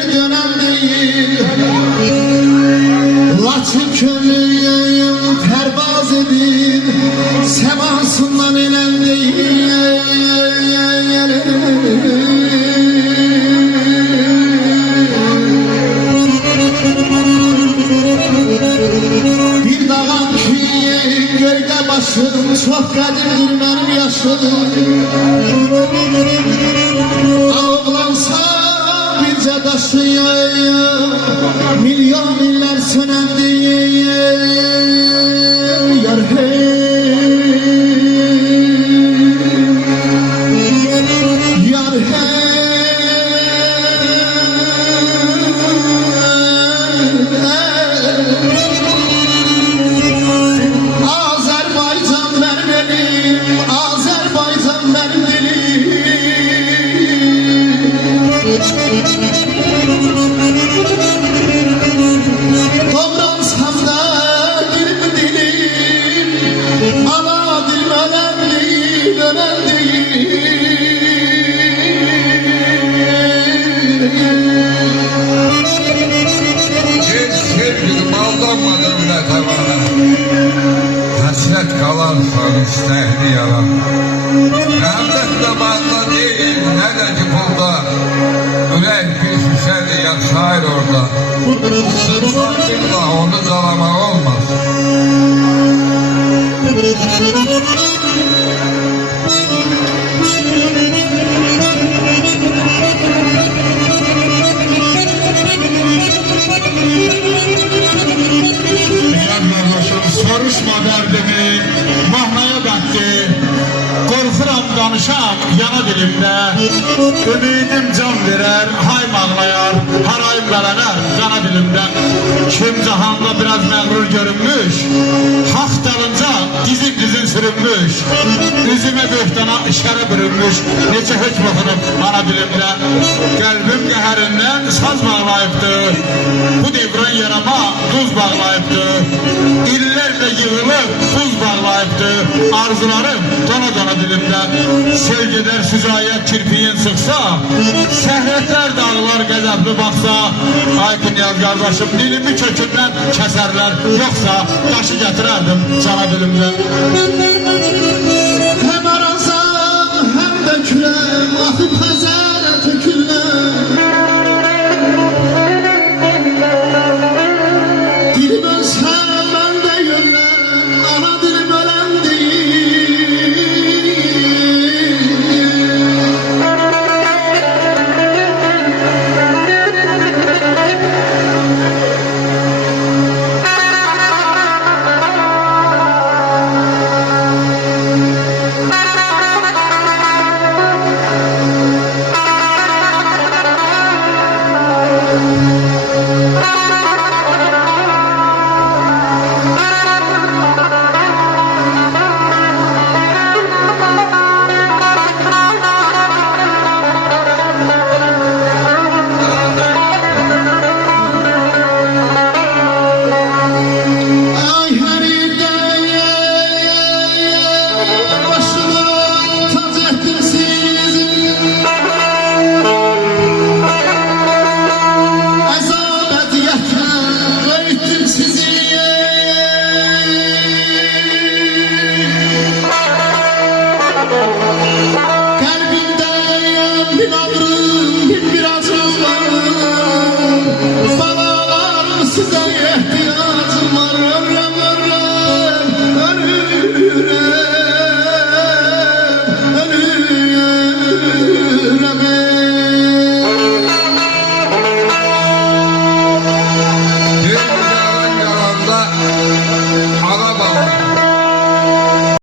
geri dönen değil. Laçık kömürüm pervaz edip semasından inen değil. Bir dağın ki gölge başım çok kadirdir benim yaşım. Ağlansa birce taşıyayım, milyon iller sönen değil. Yar hey, yar hey. Azerbaycan benim elim, Azerbaycan benim dilim. Doğransam da dilim dilim, ana dilim ölen değil, ölen değil. Hiç sevgilim aldanmadı millete bana. Hasret kalan sonuçtaydı yalan. Rahmet de bana değil, ne de ki pulda. Ürek bir şişeli yaşayır orada. Sırtlar billah onu zalamak olmaz. Soruşma derdimi, mahnaya bətti. Korkuram danışam yana dilimde. Ümidim can verer, hayım ağlayar. Harayım belener, cana dilimde. Kim cahanda biraz məğrur görünmüş, hak dalınca dizin dizin sürünmüş. Üzüme böhtana işarə bürünmüş, neçə hükm oxunub ana dilimde. Qəlbim qəhərindən saz bağlayıbdı. Bu devran yarama duz bağlayıbdı. İllərlə yığılıb buz bağlayıbdı. Arzularım dona dona dilimde. Sevgidər sücayət kirpiyin sıxsa, səhrətlər dağlar qəzəbli baxsa. Ay Kunyaz qardaşım, dilimi kökündən kəsərlər, yoxsa daşı gətirərdim cana dilimdə. Hem arazan hem de küre